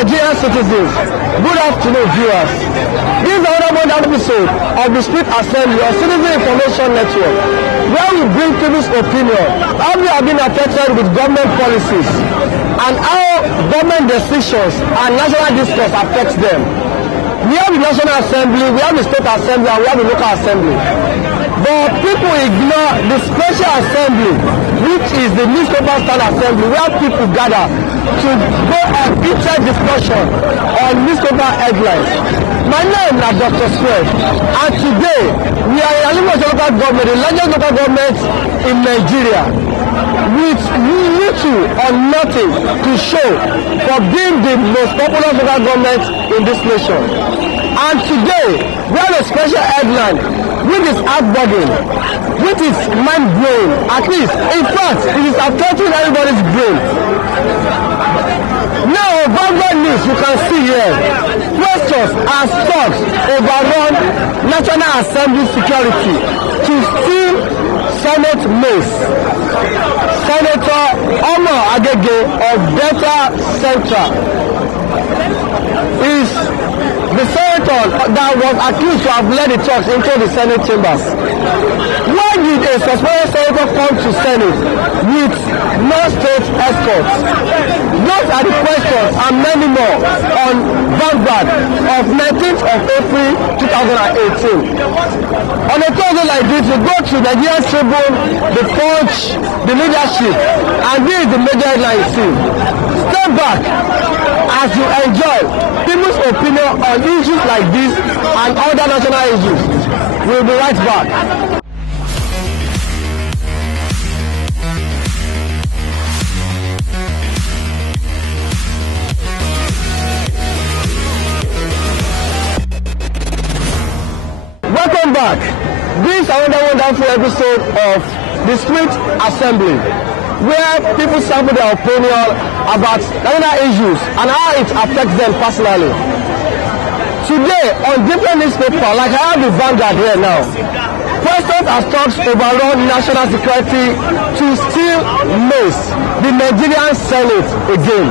Nigerian citizens, good afternoon viewers. This is another modern episode of the Street Assembly or Citizen Information Network, where we bring people's opinion, how they have been affected with government policies, and how government decisions and national discourse affects them. We have the National Assembly, we have the State Assembly, and we have the Local Assembly. But people ignore the Special Assembly, which is the newspaper stand assembly, where people gather to go on in-depth discussion on newspaper headlines. My name is Dr. Square, and today we are in Alimoso local government, the largest local government in Nigeria, with little or nothing to show for being the most popular local government in this nation. And today we have a special headline which is heartburning, which is mind-blowing. At least, in fact, it is affecting everybody's brain. Now, Vanguard News, you can see here, questions are sought overrun National Assembly security to steal Senate mace. Senator Omo Agege of Delta Central is the senator that was accused to have led the talks into the Senate chambers. Why did a suspended senator come to Senate with no state escorts? Those are the questions and many more on Vanguard of 19th of April 2018. On a Thursday like this, we go to Nigerian Tribune, the Punch, the Leadership, and this is the major headline you see. Step back as you enjoy people's opinion on issues like this and other national issues. We'll be right back. Welcome back. This is another wonderful episode of the Street Assembly, where people sample their opinion about national issues and how it affects them personally. Today, on different newspapers, like I have the Vanguard here now, questions are talks overrun national security to steal mace, the Nigerian Senate again.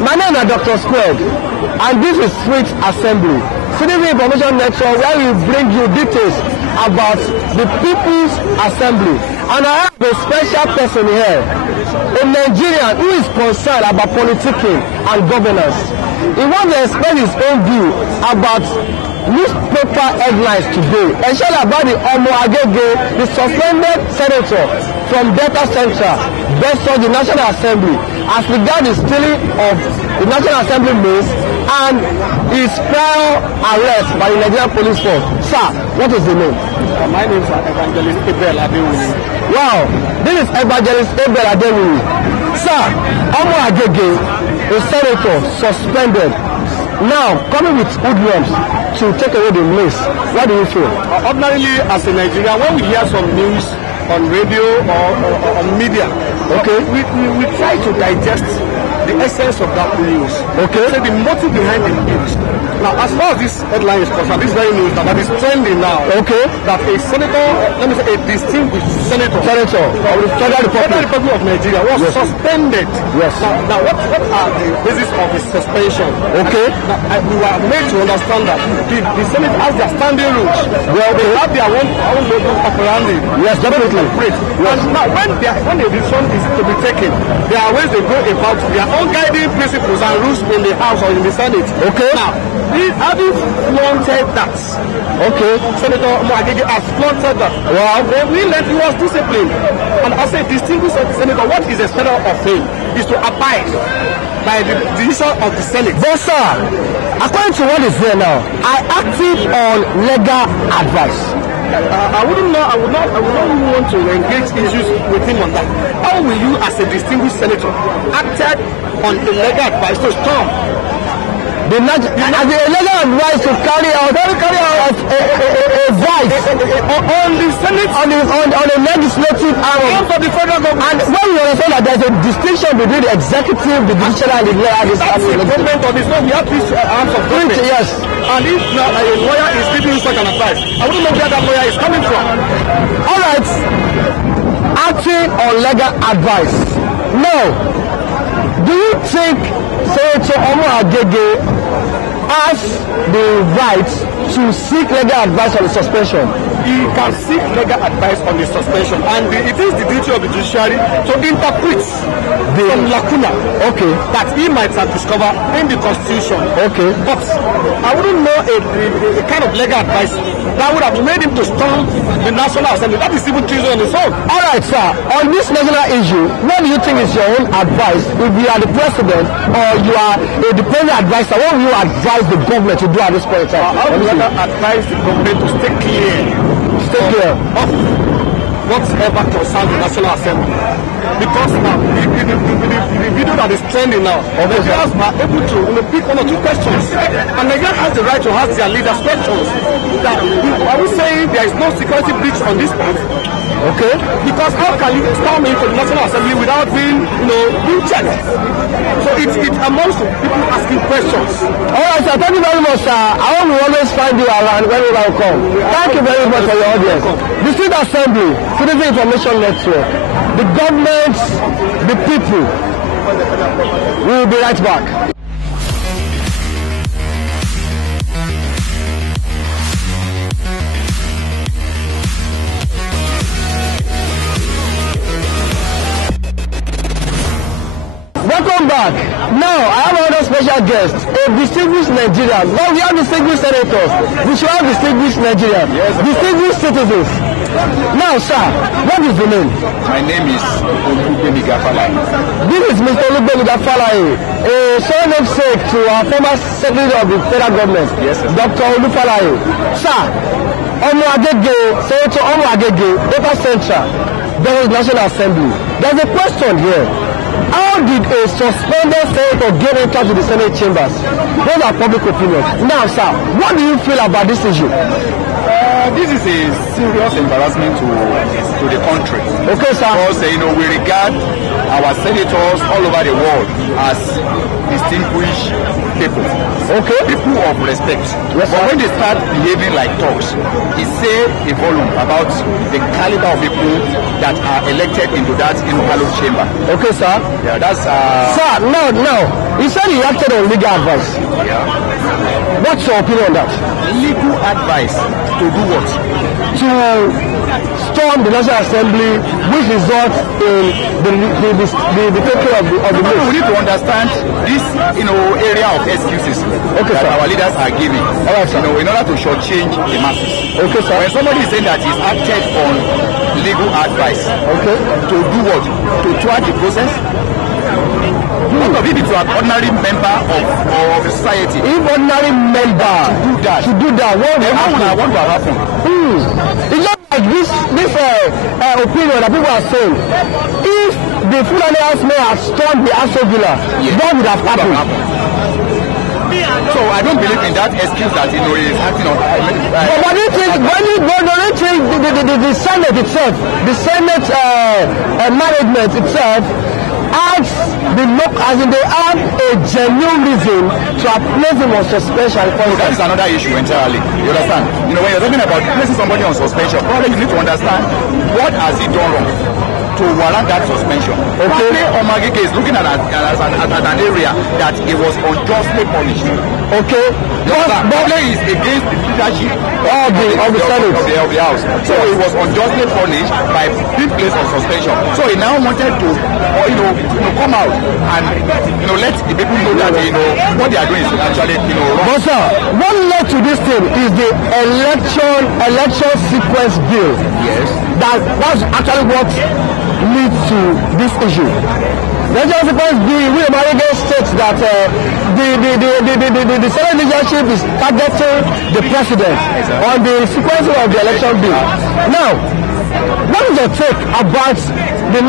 My name is Dr. Squared, and this is Street Assembly, Citizen Information Network, where we bring you details about the People's Assembly. And I have a special person here, a Nigerian who is concerned about politicking and governance. He wants to express his own view about newspaper headlines today, especially about the Omo Agege, the suspended senator from Delta Central, versus the National Assembly, as regards the stealing of the National Assembly mace and his prior arrest by the Nigerian police force. Sir, what is the name? My name is Evangelist Abel Adewumi. Wow, this is Evangelist Abel Adewumi. Sir, Omo Agege, a senator, suspended, now coming with hoodlums to take away the mace. What do you feel? Ordinarily, as a Nigerian, when we hear some news on radio or on media, okay, we try to digest the essence of that news. Okay. So the motive behind the news. Now, as far as this headline is concerned, this very news that is trending now. Okay. That a senator, let me say a distinguished senator of the Federal Republic of Nigeria was suspended. Yes. Now what are the basis of his suspension? Okay. Now, we were made to understand that the Senate has their standing rules. Well, they have their own modus operandi. Yes, definitely. Great. Yes. And now, when a decision is to be taken, there are ways they go about their own guiding principles and rules in the House or in the Senate. Okay. Now, having flaunted that, okay, Senator Omo Agege has flaunted that. Well, we learned he was disciplined. And as a distinguished senator, what is expected of him is to abide by the decision of the Senate. But sir, according to what is there now, I acted on legal advice. I would not want to engage issues with him on that. How will you, as a distinguished senator, acted on the legal advice to stop the legal advice to carry out a vice on the Senate on the legislative arm for the federal government? And when you understand that there's a distinction between the executive, the judicial, and the legislative government of this, we have these arms of government. Yes. And if now a lawyer is giving such an advice, I wouldn't know where that lawyer is coming from. All right, acting on legal advice. Now, Do you think Senator Omo Agege has the right to seek legal advice on the suspension? He can seek legal advice on the suspension, and it is the duty of the judiciary to interpret some lacuna that he might have discovered in the constitution. But I wouldn't know a kind of legal advice that would have made him to storm the National Assembly. That is even treason on its own. All right, sir. On this national issue, what do you think is your own advice? If you are the president or you are a dependent advisor, what will you advise the government to do at this point in time? I would rather advise the government to stay clear of whatever concerns the National Assembly. Because now, the video that is trending now, Nigerians are able to pick one or two questions. And Nigeria has the right to ask their leaders questions. That, I would say there is no security breach on this part. Because how can you storm into the National Assembly without being checked? So it amounts to people asking questions. All right, sir. Thank you very much, sir. I hope we always find you around whenever you come. Thank you very much for your audience. The Street Assembly, Citizen Information Network, the government, the people. We will be right back. Welcome back. Now, I have another special guest, a distinguished Nigerian. Now, we have distinguished senators. We should have distinguished Nigerians. Distinguished citizens. Now, sir, what is the name? My name is Olugbemi Gafalaye. This is Mr. Olugbemi Gafalaye, a surname sake to our former Secretary of the Federal Government, Dr. Olufalaye. Sir, Omo Agege, Senator Omo Agege, Delta Central, there is National Assembly. There's a question here. How did a suspended senator get into the Senate chambers? Those are public opinions. Now, sir, what do you feel about this issue? This is a serious embarrassment to the country. Okay, sir. Because we regard our senators all over the world as distinguished people. People of respect. Yes, but when they start behaving like thugs, it says a volume about the caliber of people that are elected into that hallowed chamber. Okay, sir. Yeah, that's Sir, no. He said he acted on legal advice. Yeah. What's your opinion on that? Legal advice to do what? To storm the National Assembly, which results in the taking of the vote. We need to understand this, area of excuses that our leaders are giving. All right, sir. In order to shortchange the masses. Okay, sir. When somebody is saying that he's acted on legal advice, to do what? To thwart the process. What of it to an ordinary member of society? If ordinary member to do that, what will happen? It's just like this opinion that people are saying. If the Fulani Housemen had stormed the Aso Villa, what would have happened? So I don't believe in that excuse that is acting on. But do you think the Senate itself, the Senate management itself, as they have a genuine reason to place him on suspension? That is another issue entirely. You understand? When you're talking about placing somebody on suspension, probably you need to understand what has he done wrong to warrant that suspension. Probably Omo Agege is looking at an area that he was unjustly punished. Probably is against the leadership of the Senate of the House. So he was unjustly punished by being placed on suspension. So he now wanted to come out and let the people know that what they are doing is actually wrong. But sir, what led to this thing is the election sequence bill. Yes. That's actually what leads to this issue. The election sequence bill, we American states that the Senate leadership is targeting the president on the sequence of the election bill. Now, what is your take about the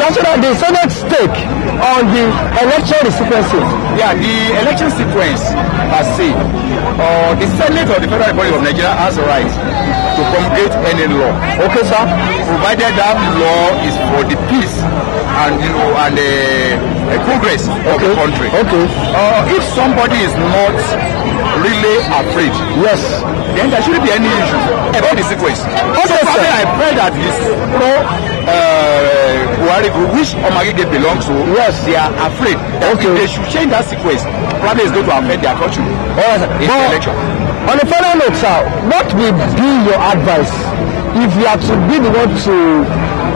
Senate stake on the election sequencing? Yeah, the election sequence per se, the Senate or the Federal Republic of Nigeria has a right to promulgate any law. Okay, sir. Provided that law is for the peace and progress of the country. Okay. If somebody is not really afraid, yes, then there shouldn't be any issue about the sequence. Also, I pray that this Buhari group, which Omagige belongs to, yes, they are afraid that if they should change that sequence, probably it's going to affect their country in the election. On a final note, sir, what will be your advice if you are to be the one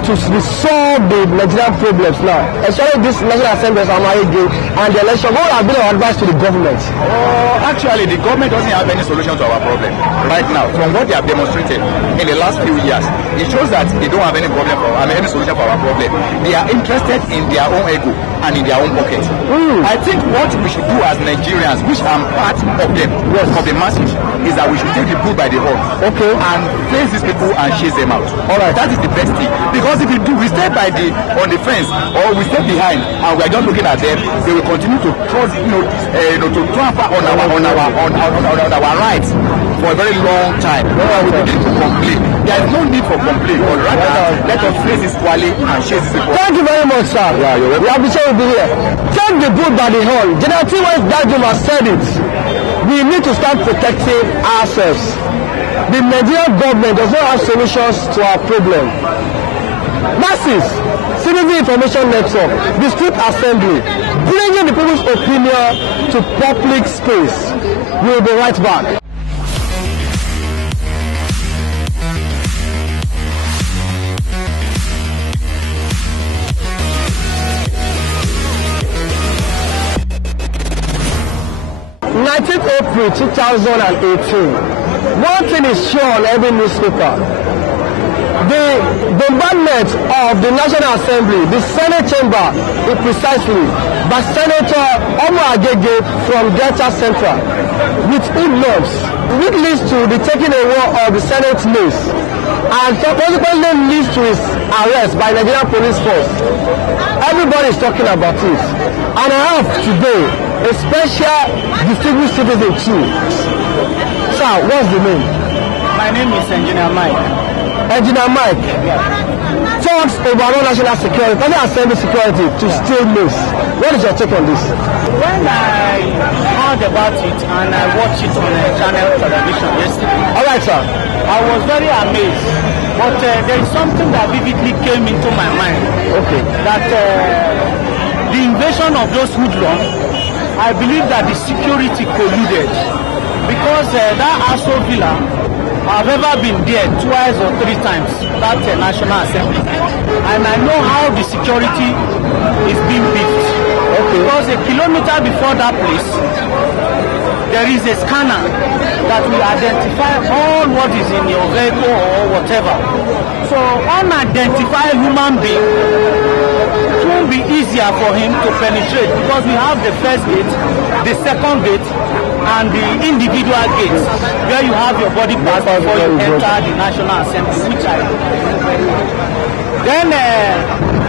to resolve the Nigerian problems now, especially this National Assembly and the election? What would have been your advice to the government? Actually, the government doesn't have any solution to our problem right now. From what they have demonstrated in the last few years, it shows that they don't have any problem any solution for our problem. They are interested in their own ego and in their own pocket. I think what we should do as Nigerians, which I'm part of them, of the masses, is that we should take the bull by the horn, and face these people and chase them out. All right, that is the best thing. Because if we stay on the fence, or we stay behind and we are just looking at them, they will continue to to trample on our rights for a very long time. We begin to complain. There is no need for complaint, but rather let us face this squarely and chase this people. Thank you very much, sir. We appreciate you being here. Take the bull by the horn. General T.Y. Dajum has said it. We need to start protecting ourselves. The Nigerian government does not have solutions to our problem. Masses, Citizen Information Network, the Street Assembly, bringing the people's opinion to public space. We will be right back. April 2018. One thing is sure on every newspaper. The bombardment of the National Assembly, the Senate chamber, precisely by Senator Omo Agege from Delta Central, with hoodlums, which leads to the taking away of the Senate list, and consequently leads to his arrest by Nigerian police force. Everybody is talking about it. And I have today a special distinguished citizen too. Sir, what's the name? My name is Engineer Mike. Engineer Mike, talks about national security, National Assembly security to steal news. What is your take on this? When I heard about it and I watched it on channel television yesterday, all right, sir, I was very amazed. But there is something that vividly came into my mind. Okay. That the invasion of those hoodlums, I believe that the security colluded, because that Aso Villa, I've ever been there twice or three times, that National Assembly, and I know how the security is being built. Okay. Because a kilometer before that place, there is a scanner that will identify all what is in your vehicle or whatever. So unidentified human being, it won't be easier for him to penetrate, because we have the first gate, the second gate, and the individual gates where you have your body pass before you enter the National Assembly, which I do. Then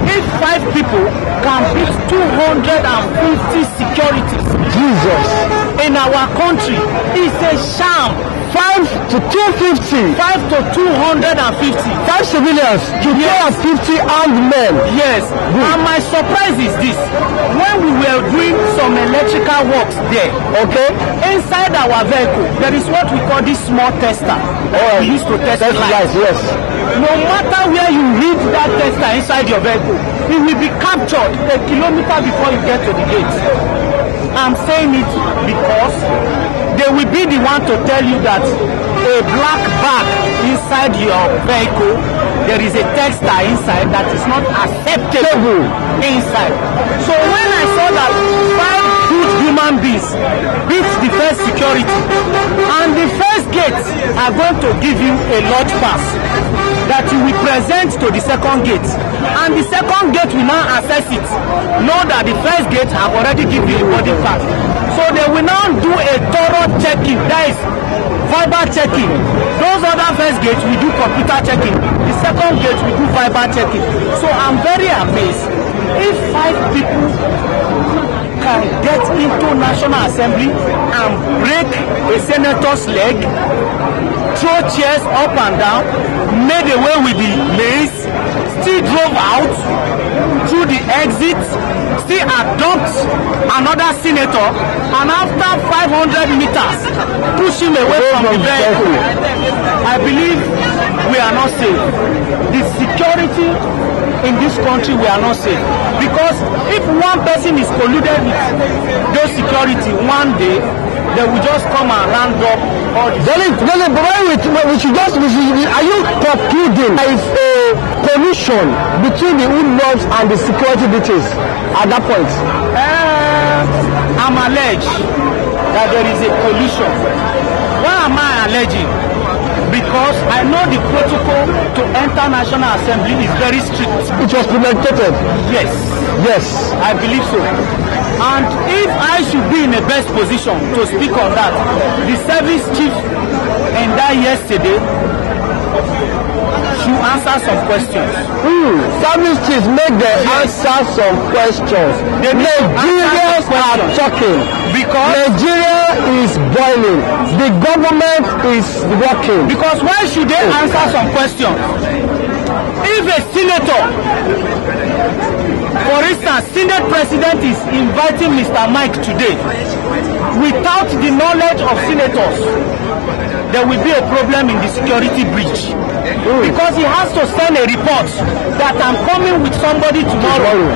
if 5 people can beat 250 securities in our country, it's a sham. 5 to 250. 5 to 250. 5 civilians to 250 armed men. Yes. And my surprise is this. When we were doing some electrical works there, okay, inside our vehicle, there is what we call this small tester. We used to test lights. Yes. No matter where you read that tester inside your vehicle, it will be captured a kilometer before you get to the gate. I'm saying it because they will be the one to tell you that a black bag inside your vehicle, there is a tester inside that is not acceptable inside. So when I saw that 5 good human beings beat the first security, and the first gate are going to give you a lodge pass that you will present to the second gate, and the second gate will now assess it, know that the first gate have already given you a body pass. So they will now do a thorough checking, that is fiber checking. Those other first gates will do computer checking, the second gate will do fiber checking. So I'm very amazed. If 5 people can get into National Assembly and break a senator's leg, throw chairs up and down, made away with the mace, still drove out through the exit, still adopt another senator, and after 500 meters, push him away from the vehicle. I believe we are not safe. The security in this country, we are not safe. Because if one person is colluded with those security, one day, they will just come and round up all the... we should just... Are you concluding there is a collusion between the hoodlums and the security details at that point? I'm alleged that there is a collusion. Why am I alleging? Because I know the protocol to enter National Assembly is very strict. It was premeditated? Yes. Yes. I believe so. And if I should be in the best position to speak on that, the service chief in that yesterday should answer some questions. Service chiefs make them answer some questions. Nigerians are talking. Because Nigeria is boiling. The government is working. Because why should they answer some questions? If a senator, for instance, Senate President is inviting Mr. Mike today, without the knowledge of senators, there will be a problem in the security breach. Because he has to send a report that I'm coming with somebody tomorrow,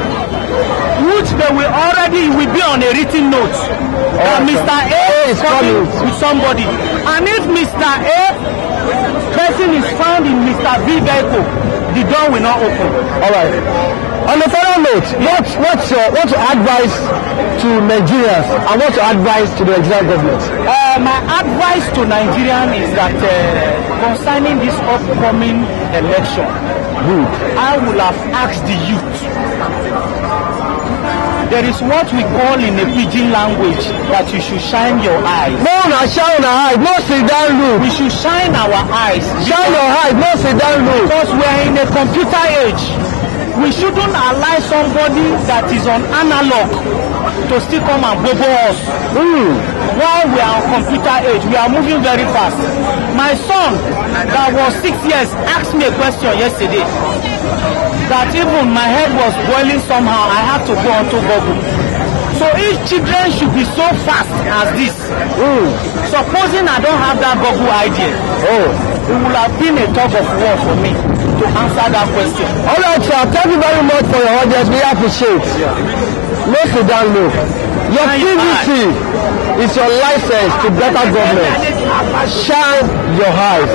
which they will be on a written note that Mr. A is coming with somebody. And if Mr. A person is found in Mr. V vehicle, the door will not open. All right. On a final note, what's your advice to Nigerians and what's your advice to the Nigerian government? My advice to Nigerians is that concerning this upcoming election, I will have asked the youth. There is what we call in a pidgin language that you should shine your eyes. No, not shine our eyes. No, sit down, look. We should shine our eyes. Shine your eyes. No, sit down, look. Because we are in a computer age. We shouldn't allow somebody that is on analog to still come and bobo us. While we are on computer age, we are moving very fast. My son, that was 6 years, asked me a question yesterday. That even my head was boiling somehow, I had to go onto Google. So if children should be so fast as this, supposing I don't have that Google idea, it would have been a tug of war for me to answer that question. All right, sir. Thank you very much for your audience. We appreciate. No sit down, look. Your PVC is your license to better government. Shine your eyes.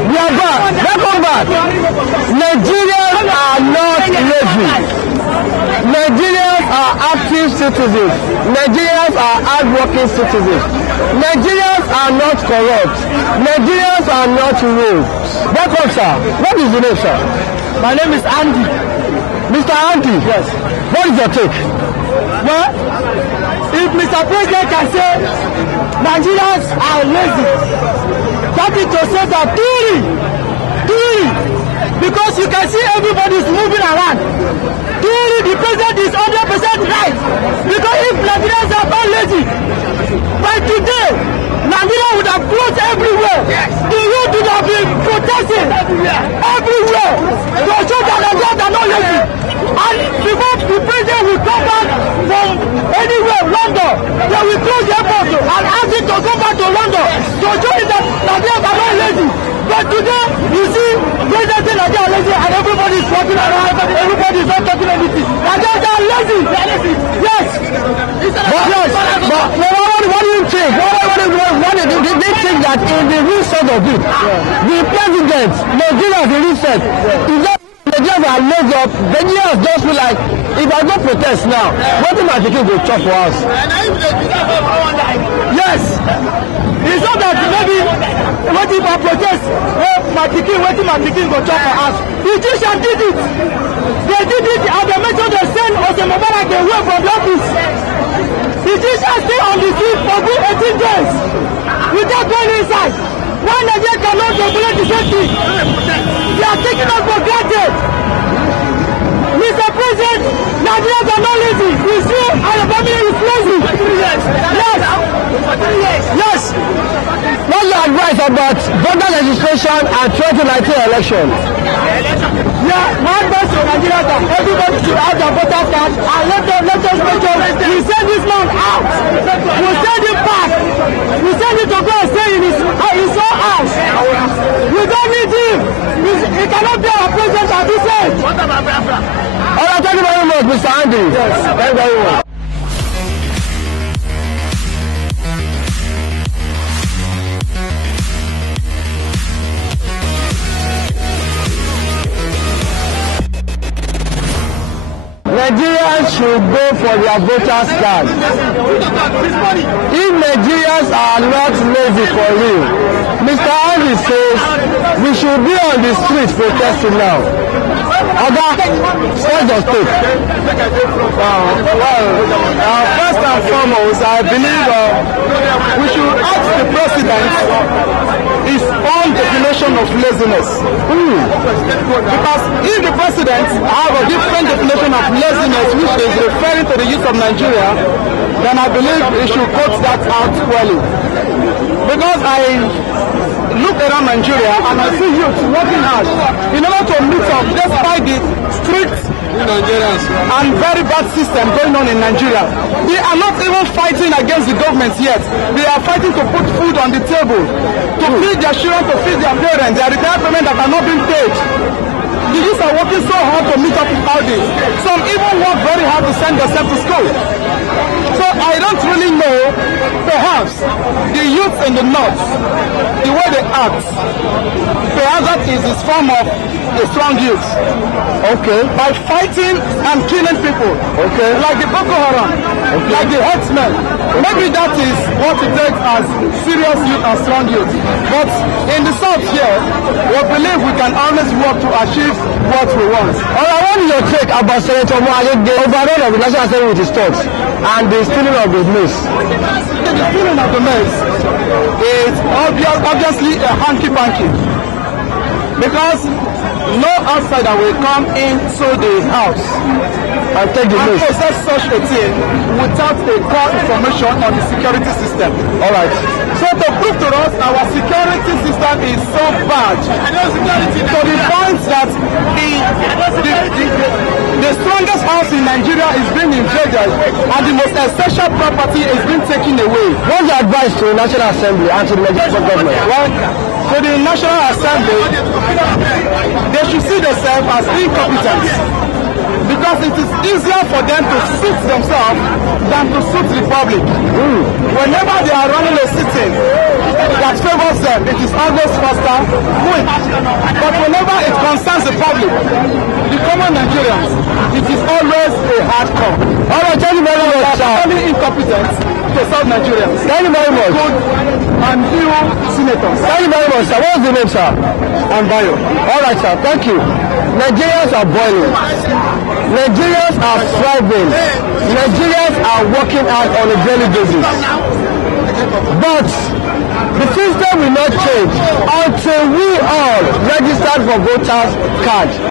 We are back. Welcome back. Nigerians are not lazy. Nigerians are active citizens. Nigerians are hardworking citizens. Nigerians are not corrupt. Nigerians are not rogues. Welcome, sir. What is your name, sir? My name is Andy. Mr. Andy? Yes. What is your take? Well, if Mr. President can say Nigerians are lazy, that is to say that theory, because you can see everybody is moving around. Theory, the president is 100% right. Because if Nigerians are not lazy, by today, Nigeria would have closed everywhere. The youth would have been protesting everywhere to show that Nigerians are not lazy. And before the president will come back from anywhere, London, they will close the airport and ask him to go back to London to show him that Nigerians are not lazy. But today, you see, President say Nigeria are lazy and everybody is walking around, everybody is not talking anything. Nigerians are lazy. Yes. But what do you think? What do they think that in the reset of it, the president, Nigeria, the reset, is that Nigerians are lazy up? Nigerians just feel like, if I don't protest now, what am I thinking will chop for us? Yes. It's not that maybe what if I protest, my picking go chop for us. The Egyptians did it. They did it and they made sure they send Osama Mubarak away from the office. The Egyptians stay on the street for good 18 days without going inside. Why Nigeria cannot regulate the safety? They are taking us for granted. Mr. President, is about voter registration and 2019 election. Yeah, one best in Nigeria that everybody should have their voter card and let us make sure we send this man out. We send him back. We send him to go and stay in his own house. We don't need him. He cannot be our president at this age. All right, thank you very much, Mr. Andy. Yes, thank you very much. Nigerians should go for their voters card. If Nigerians are not lazy for real, Mr. Andy says we should be on the street protesting now. Oga, what's your take? First and foremost, I believe we should ask the president his own definition of laziness. Because if the president have a different definition of laziness, which is referring to the youth of Nigeria, then I believe he should cut that out clearly. Because I look around Nigeria and I see youth working hard in order to meet up despite the strict Nigerians and very bad system going on in Nigeria. They are not even fighting against the government yet. They are fighting to put food on the table, to feed their children, to feed their parents, their retired parents that are not being paid. The youth are working so hard to meet up with all this. Some even work very hard to send themselves to school. So I don't really know, perhaps the youth in the north, the way they act, perhaps that is this form of a strong youth. Okay. By fighting and killing people. Okay. Like the Boko Haram. Okay. Like the herdsmen. Maybe that is what it takes as serious youth and strong youth. But in the south here, we believe we can always work to achieve what we want. Alright, what is your take about Senator Moalege overall of the National Assembly with his thoughts and the stealing of the maize? The stealing of the maize is obviously a hanky-panky. Because no outsider will come into the house and take the maize. Process such a thing without a core information on the security system. Alright. So to prove to us our security system is so bad to the point that the strongest house in Nigeria is being invaded and the most essential property is being taken away. What's your advice to the National Assembly and to the Nigerian government? Well, to the National Assembly, they should see themselves as incompetent. Because it is easier for them to suit themselves than to suit the public. Whenever they are running a sitting that favors them, it is always faster, quick. But whenever it concerns the public, the common Nigerians, it is always a hard call. All right, thank you very much, sir. Only incompetent to serve Nigerians. Thank you very much. Good and few senators. Thank you very much, sir. What was the name, sir? Ambayo. All right, sir. Thank you. Nigerians are boiling. Nigerians are thriving. Nigerians are working hard on a daily basis. But the system will not change until we all registered for voters card.